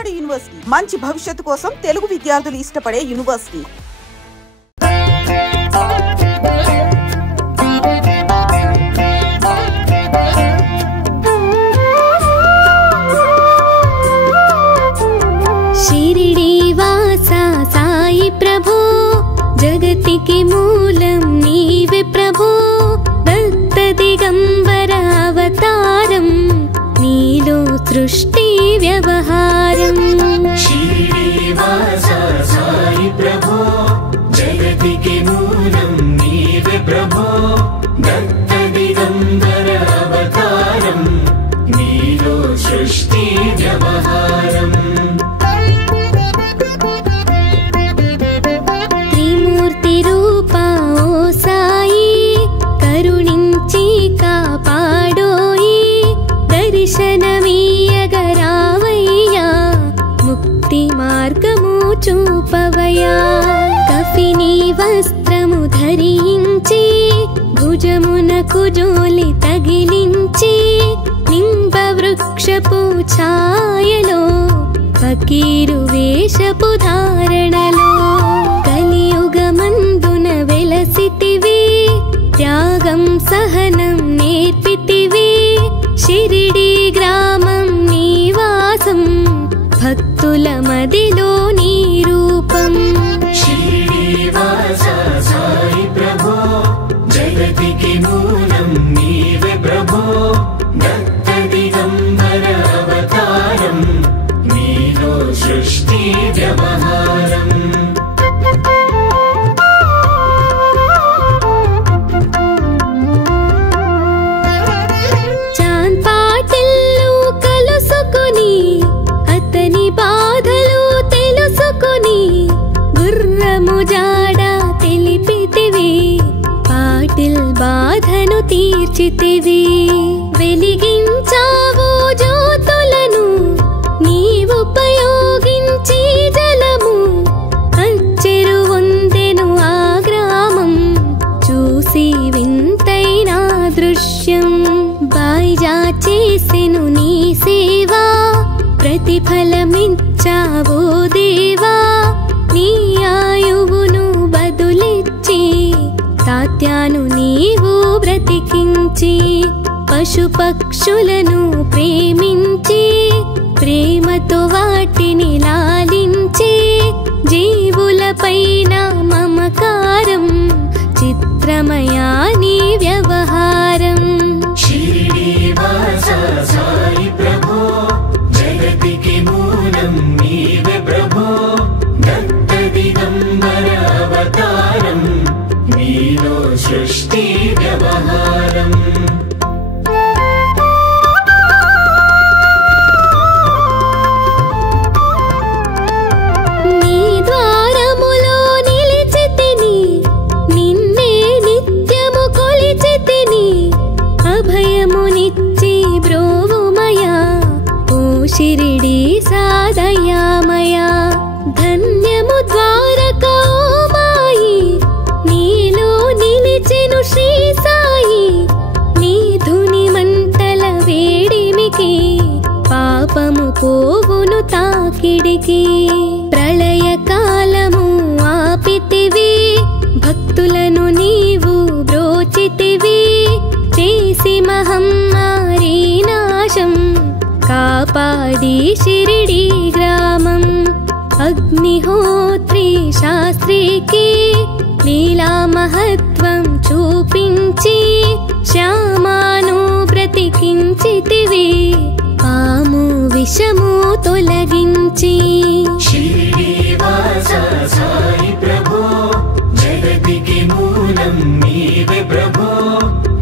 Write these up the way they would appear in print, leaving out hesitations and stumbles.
Vijayawada university మంచి భవిష్యత్తు కోసం తెలుగు విద్యార్థులు ఇష్టపడే యూనివర్సిటీ. शिरडी वासा साई प्रभो जगतिके मूलं नीवे प्रभो दत्त दिगंबर अवतारं नीलो सृष्टि व्यवहारं. शिरडी वासा साई प्रभो जगतिके मूलं नीवे प्रभो दत्त दिगंबर अवतारं नीलो सृष्टि व्यवहारं. చూపవయా కఫిని వస్త్రము ధరించి భుజమునకు జోలి తగిలించి నింబ వృక్షపు ఛాయలో ఫకీరు వేషపు ధారణలో కలియుగమందున వెలసితివి త్యాగం సహనం నేర్పితివి షిరిడి గ్రామం నివాసం భక్తుల మదిలో నీ రూపం. शिरडी वासा साई प्रभो जगतिके मूलं नीवे प्रभो दत्त दिगंबर अवतारं नीलो सृष्टि व्यवहारं. బాధను తీర్చితివి వెలిగించావు జ్యోతులను నీవుపయోగించి జలము అచ్చెరు వందెను ఆ గ్రామం చూసి వింతైన దృశ్యం. బాయిజా చేసెను నీ సేవా ప్రతిఫలమిచ్చావో దేవా నీ ఆయువును బదులిచ్చి తాత్యాను నీవు బ్రతికించి పశుపక్షులను ప్రేమించి ప్రేమతో వాటిని లాలించి జీవులపైన మమకారం చిత్రమయా నీ వ్యవహారం. शिरडी वासा साई प्रभो जगतिके मूलं नीवे प्रभो दत्त दिगंबर अवतारं नीलो सृष्टि व्यवहारं. నీ ద్వారములో నిలిచితిని నిన్నే నిత్యము కొలిచితిని అభయమునిచ్చి బ్రోవుమయా ఓ షిరిడి సాదయామయా ధన్యము ద్వారకా మాయి నీలో నిలిచెను శ్రీ సాయి నీ ధుని మంటల వేడిమికి పాపము పోవును తాకిడికి ప్రళయ కాలము ఆపితివి భక్తులను నీవు బ్రోచితివి చేసి మహమ్మారి నాశం కాపాడి షిరిడి గ్రామం. అగ్నిహోత్రి శాస్త్రికి లీలా మహత్వం చూపించి శ్యామాను బ్రతికించితివి పాము విషము తొలగించి. शिरडी वासा साई प्रभो जगतिके मूलं नीवे प्रभो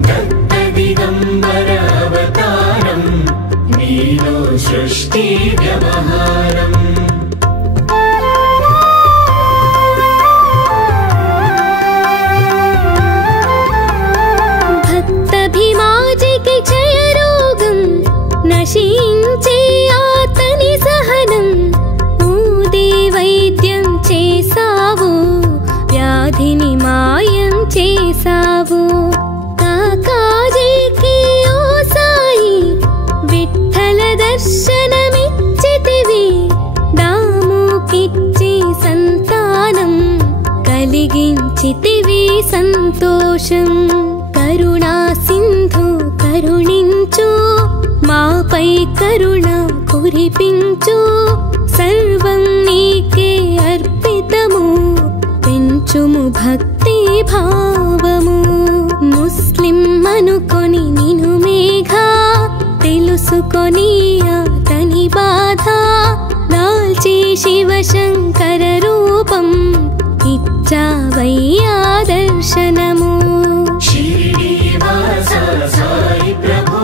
दत्त दिगंबर अवतारं नीलो सृष्टि व्यवहारं. భక్తభిమాజికి క్షయరోగం నశించే ఆతని సహనం ఊదే వైద్యం చేసావు వ్యాధిని మాయం చేసావు కాకాజీకి ఓ సాయి విఠల దర్శనమిచ్చితివి సంతోషం. కరుణా సింధు కరుణించు, మాపై కరుణ కురిపించు. సర్వం నీకే అర్పితము, పెంచుము భక్తి భావము. ముస్లిం అనుకొని నిను మేఘా, తెలుసుకొని అతని బాధ. దాల్చి శివశంకర రూపం, ఇచ్చావయ్యా దర్శనము. శ్రీనివాస సాయి ప్రభో,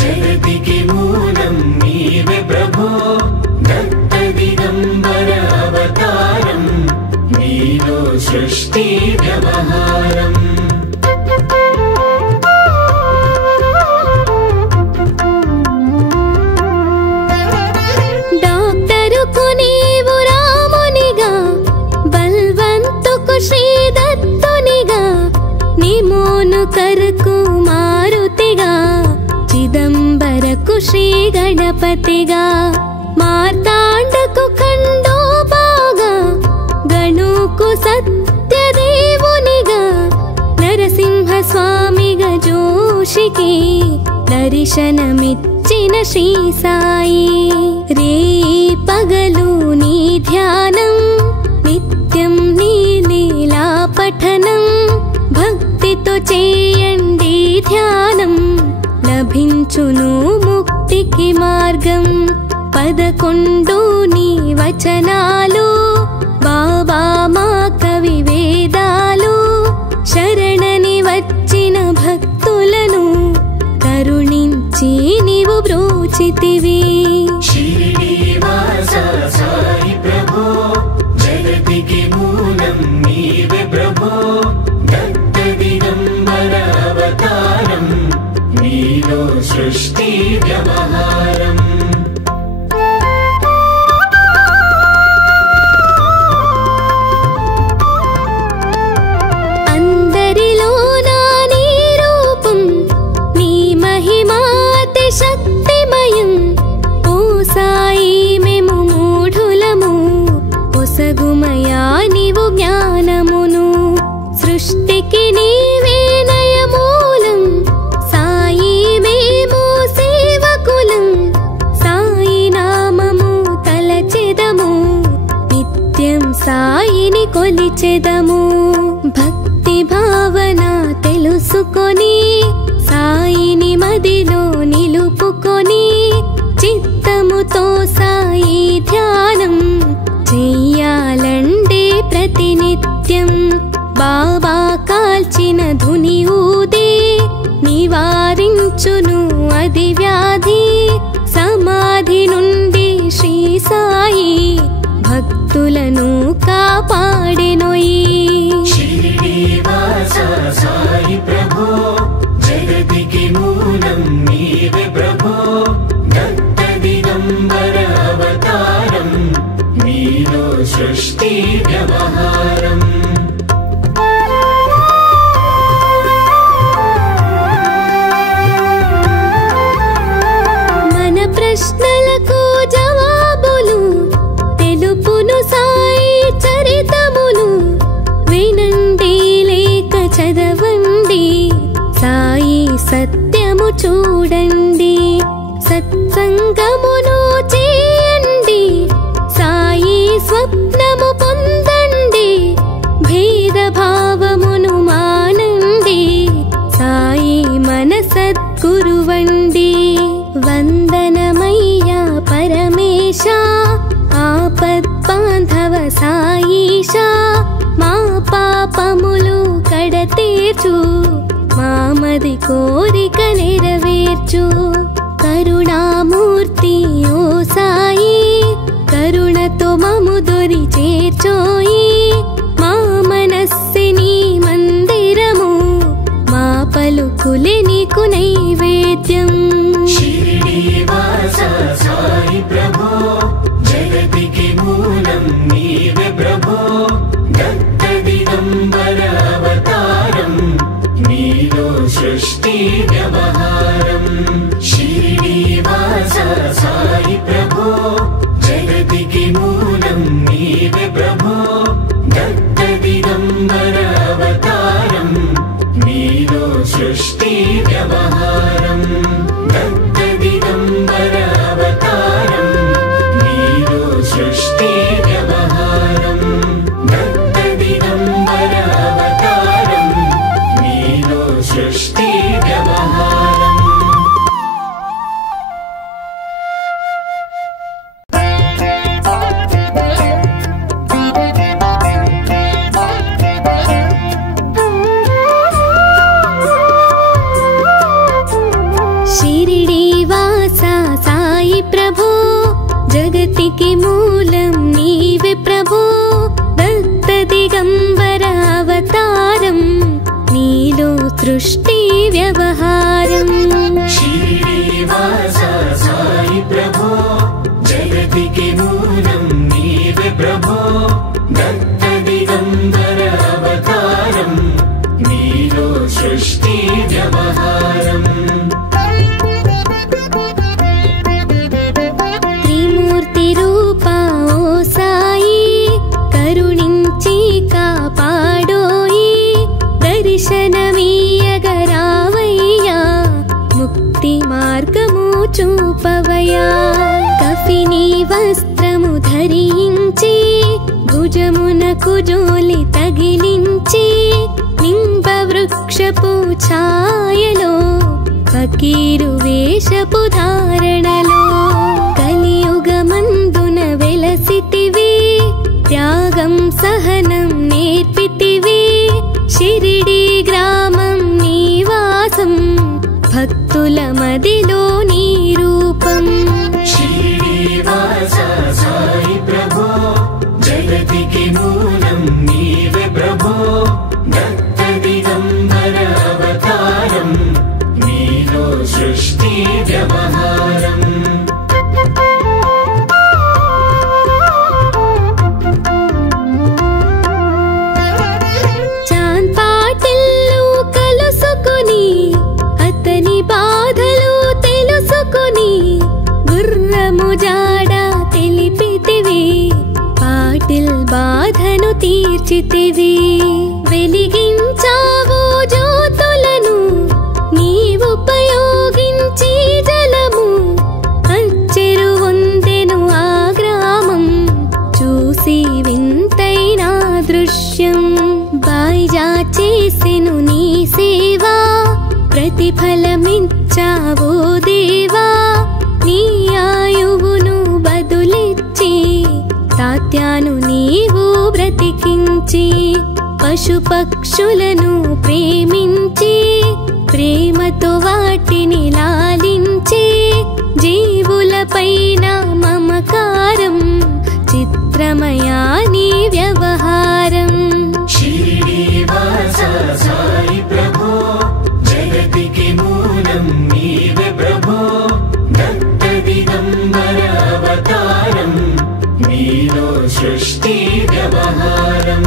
జగతికి మూలం నీవే ప్రభో. దత్త దిగంబర అవతారం, నీలో సృష్టి వ్యవహారం. డాక్టరుకు నీవు రామునిగా, బల్వంతుకు శ్రీదత్తునిగా, నిమోను కరకు మారుతిగా, చిదంబరకు శ్రీ గణపతిగా, మార్తాండకు ఖండోబాగా, గణుకు సత్యదేవునిగా, నరసింహ స్వామిగా జోషికి దర్శనమిచ్చిన శ్రీ సాయి. రే పగలు నీ ధ్యానం, నిత్యం నీ లీలా పఠనం. భక్తితో చేయండి ధ్యానం, లభించును ముక్తికి మార్గం. 11 నీ వచనాలు, బాబా మా కవి వేదాలు. శరణని వచ్చిన భక్తులను కరుణించి నీవు బ్రోచితివి. శ్రీనివాస సాయి ప్రభో, జగతికి మూలం నీవే ప్రభో. దత్త దిగంబర అవతారం, నీలో సృష్టి వ్యవహారం. అందరిలో నా నీ రూపం, నీ మహిమాతి శక్తిమయం. ఓ సాయి మేము మూఢులము, ఒసగుమయా నీవు జ్ఞానమును. సృష్టికి నీవే నయమూలం, సాయి మేము సేవకులం. సాయి నామము తలచెదము, నిత్యం సాయిని కొలిచెదము. భక్తి భావన తెలుసుకొని, సాయిని మదిలో నిలుపుకొని, చిత్తముతో సాయి ధ్యానం చెయ్యాలండే ప్రతినిత్యం. బాబా కాల్చిన ధుని ఊదే, నివారించును అది వ్యాధి. సమాధి నుండి శ్రీ సాయి భక్తులను కాపాడెనోయి. శ్రీనివాస సాయి ప్రభో, జగతికి మూలం నీవే ప్రభో. దత్త దిగంబర అవతారం, నీలో సృష్టి వ్యవహారం. మన ప్రశ్నలకు జవాబులు తెలుపును సాయి చరితములు. వినండి లేక చదవండి, సాయి సత్యము చూడండి. సత్సంగమును చేయండి, సాయి స్వప్నము పొందండి. భేదభావమును మానండి, సాయి మన సద్గురువండి. వందనమయ్యా పరమేశ, ఆపద్బాంధవ సాయిషా. మా పాపములు కడతీర్చు, మామది కోరిక నెరవేర్చు. కరుణామూర్తి ఓ సాయి, కరుణతో మము దొరి చేర్చోయి. మా మనస్సిని మందిరము, మా పలుకులే నీకు నైవేద్యం. శ్రీనివాస సాయి ప్రభో, జగతికి మూలం నీవే ప్రభో. దత్త దిగంబర అవతారం, నీలో సృష్టి వ్యవహారం. శ్రీనివాస సాయి ప్రభో, జగతికి మూలం నీవే ప్రభో. దత్త దిగంబర అవతారం, వ్యవహారం దత్త దిగంబర అవతారం నీలో సృష్టి వ్యవహారం దత్త దిగంబర అవతారం నీలో సృష్టి వ్యవహారం జగతికి మూలం నీవే ప్రభో దత్త దిగంబర అవతారం నీలో సృష్టి వ్యవహారం శ్రీనివాస సాయి ప్రభో జగతికి మూలం నీవే ప్రభో దత్త దిగంబర అవతారం నీలో సృష్టి వ్యవహారం చూపవయా కఫిని వస్త్రము ధరించి భుజమునకు జోలి తగిలించి నింబ వృక్షపు ఛాయలో ఫకీరు వేషపు ధారణలో కలియుగమందున వెలసితివి త్యాగం సహనం నేర్పితివి షిరిడి గ్రామం నివాసం భక్తుల మదిలో నీ రూపం శ్రీనివాస సాయి ప్రభో జగతికి మూలం నీవే ప్రభో దత్త దిగంబర అవతారం నీలో సృష్టి వ్యవహారం బాధను తీర్చితివి వెలిగించావు జ్యోతులను నీవుపయోగించి జలము అచ్చెరు వందెను ఆ గ్రామం చూసి వింతైన దృశ్యం బాయిజా చేసెను నీ సేవా ప్రతిఫలమిచ్చావో దేవా నీ ఆయువును బదులిచ్చి తాత్యాను నీవు బ్రతికించి పశుపక్షులను ప్రేమించి ప్రేమతో వాటిని లాలించి జీవులపైన మమకారం చిత్రమయా నీ వ్యవహారం శ్రీనివాస సాయి ప్రభో జగతికి మూలం నీవే ప్రభో దత్త దిగంబర అవతారం నీలో సృష్టి వ్యవహారం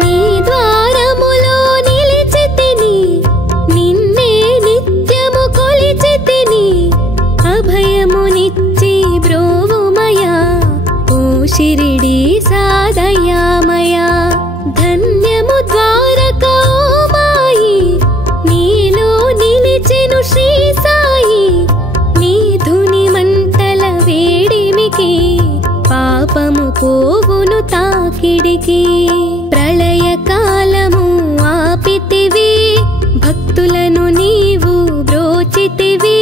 నీ ద్వారములో నిలిచితిని నిన్నే నిత్యము కొలిచితిని అభయమునిచ్చి బ్రోవుమయా ఓ షిరిడి సాదయామయా ధన్యము ద్వారకా మాయి నీలో నిలిచెను శ్రీ సాయి నీ ధుని మంటల వేడిమికి పాపము పోవును తాకిడికి ప్రళయ కాలము ఆపితివి భక్తులను నీవు బ్రోచితివి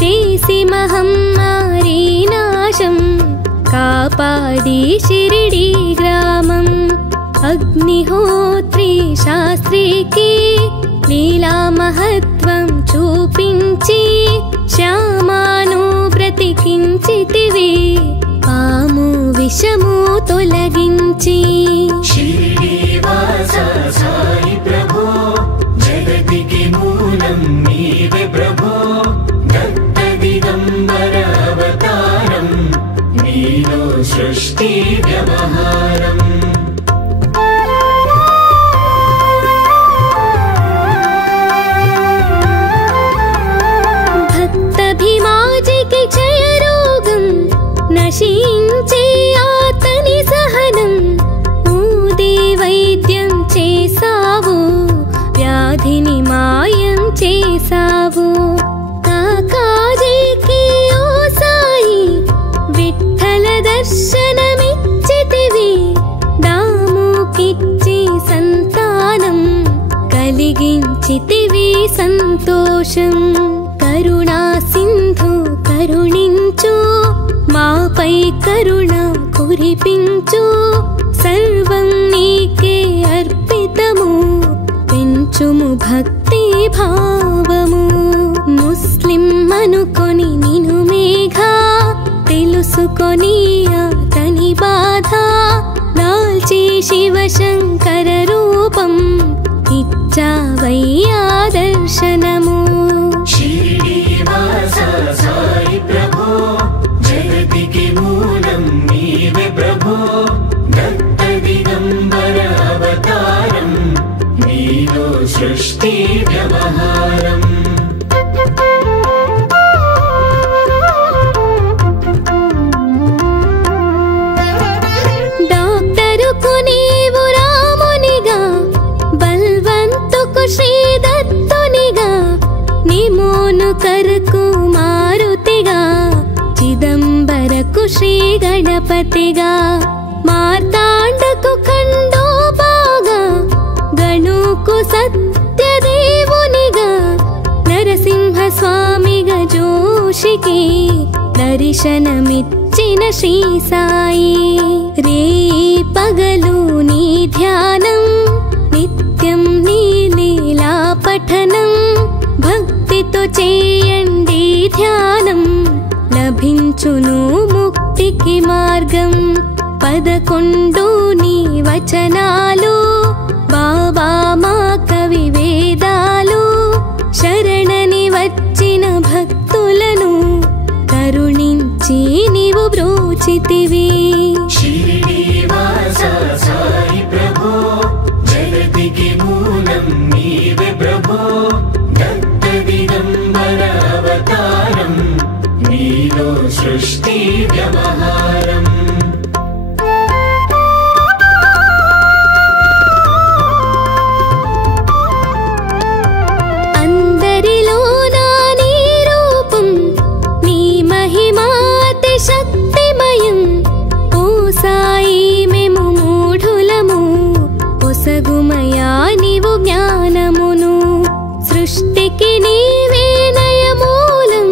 చేసి మహమ్మారి నాశం కాపాడి షిరిడి గ్రామం అగ్నిహోత్రి శాస్త్రికి లీలా మహత్వం చూపించి శ్యామాను బ్రతికించితివి పాము విషము తొలగించి శ్రీనివాస సాయి ప్రభో జగతికి మూలం నీవే ప్రభో దత్త దిగంబర అవతారం నీలో సృష్టి వ్యవహారం భక్తభిమాజికి క్షయరోగం నశించే ఆతని సమాధిని మాయం చేసావు. కాకాజీకి ఓ సాయి విఠల దర్శనమిచ్చితివి. దాముకిచ్చి సంతానం కలిగించితివి సంతోషం. కరుణా సింధు కరుణించు, మాపై కరుణ కురిపించు. సర్వం నీకే అర్పితము, పెంచుము భక్తి భావము. ముస్లిం అనుకొని నిను మేఘా, తెలుసుకొని అతని బాధ. దాల్చి శివశంకర రూపం, ఇచ్చావయ్యా దర్శనము. శ్రీనివాస సాయి ప్రభో, జగతికి మూలం నీవే ప్రభో. దత్త దిగంబర అవతారం, నీలో సృష్టి వ్యవహారం. డాక్టరుకు నీవు రామునిగా, బల్వంతుకు శ్రీదత్తునిగా, నిమోను కరకు మారుతిగా, చిదంబరకు శ్రీ గణపతిగా, మార్తాండకు ఖండోబాగా, గణుకు సత్యదేవునిగా, నరసింహ స్వామిగా జోషికి దర్శనమిచ్చిన శ్రీ సాయి. రే పగలు నీ ధ్యానం, నిత్యం నీ లీలా పఠనం. భక్తితో చేయండి ధ్యానం, లభించును ముక్తికి మార్గం. 11 నీ వచనాలు, బాబా మా కవి వేదాలు. శరణని వచ్చిన భక్తులను కరుణించి నీవు బ్రోచితివి. శ్రీనివాస సాయి ప్రభో, జగతికి మూలం నీవే ప్రభో. దత్త దిగంబర అవతారం, నీలో సృష్టి వ్యవహారం. అందరిలో నీ రూపం, నీ మహిమాతి శక్తిమయం. ఓ సాయి మేము మూఢులము, పొసగుమయా నీవు జ్ఞానమును. సృష్టికి నీవే నయమూలం,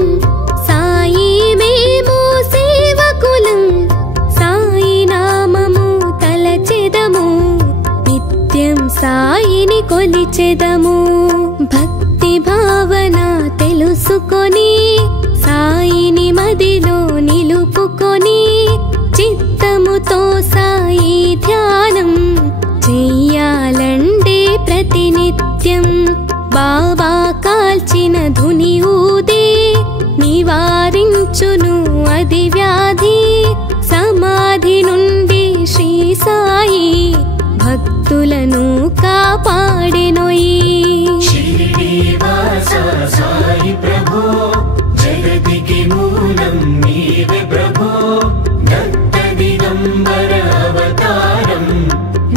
సాయి మేము సేవకులం. సాయి నామము తలచెదము, నిత్యం సాయిని కొలిచెదము. భక్తి భావన తెలుసుకొని, సాయిని మదిలో నిలుపుకొని, చిత్తముతో సాయి ధ్యానం చెయ్యాలండే ప్రతినిత్యం. బాబా కాల్చిన ధుని ఊదే, నివారించును అది వ్యాధి. సమాధి నుండి శ్రీ సాయి భక్తులను కాపాడెనోయి. శ్రీనివాస సాయి ప్రభో, జగతికి మూలం నీవే ప్రభో. దత్త దిగంబర అవతారం,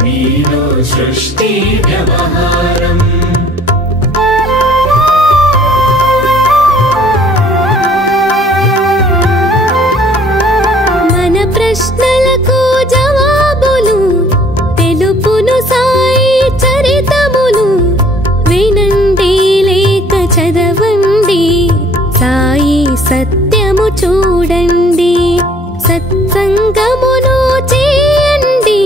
నీలో సృష్టి వ్యవహారం. మన ప్రశ్నలకు జవాబులు తెలుపును సాయి చరితములు. వినండి లేక చదవండి, సాయి సత్యము చూడండి. సత్సంగమును చేయండి,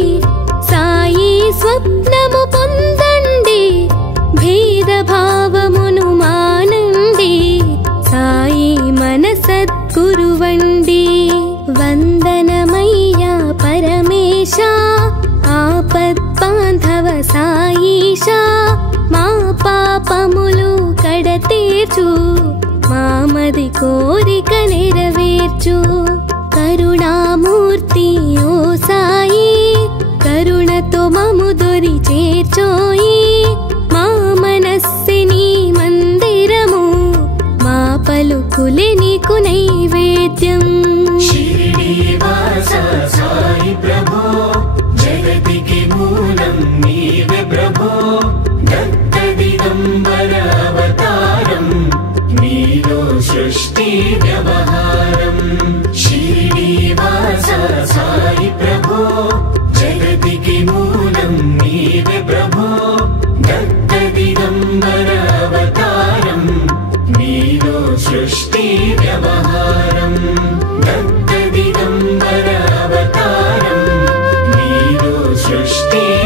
సాయి స్వప్నము పొందండి. భేదభావమును మానండి, సాయి మన సద్గురువండి. వందనమయ్యా పరమేశ, ఆపద్బాంధవ సాయిషా. మా పాపములు కడతీర్చు, మామది కోరిక నెరవేర్చు. కరుణామూర్తి ఓ సాయి, కరుణతో మము దొరి చేర్చోయి. మా మనస్సిని మందిరము, మా పలుకులే నీకు నైవేద్యం. శ్రీనివాస సాయి ప్రభో, జగతికి మూలం నీవే ప్రభో. దత్త దిగంబర सृष्टि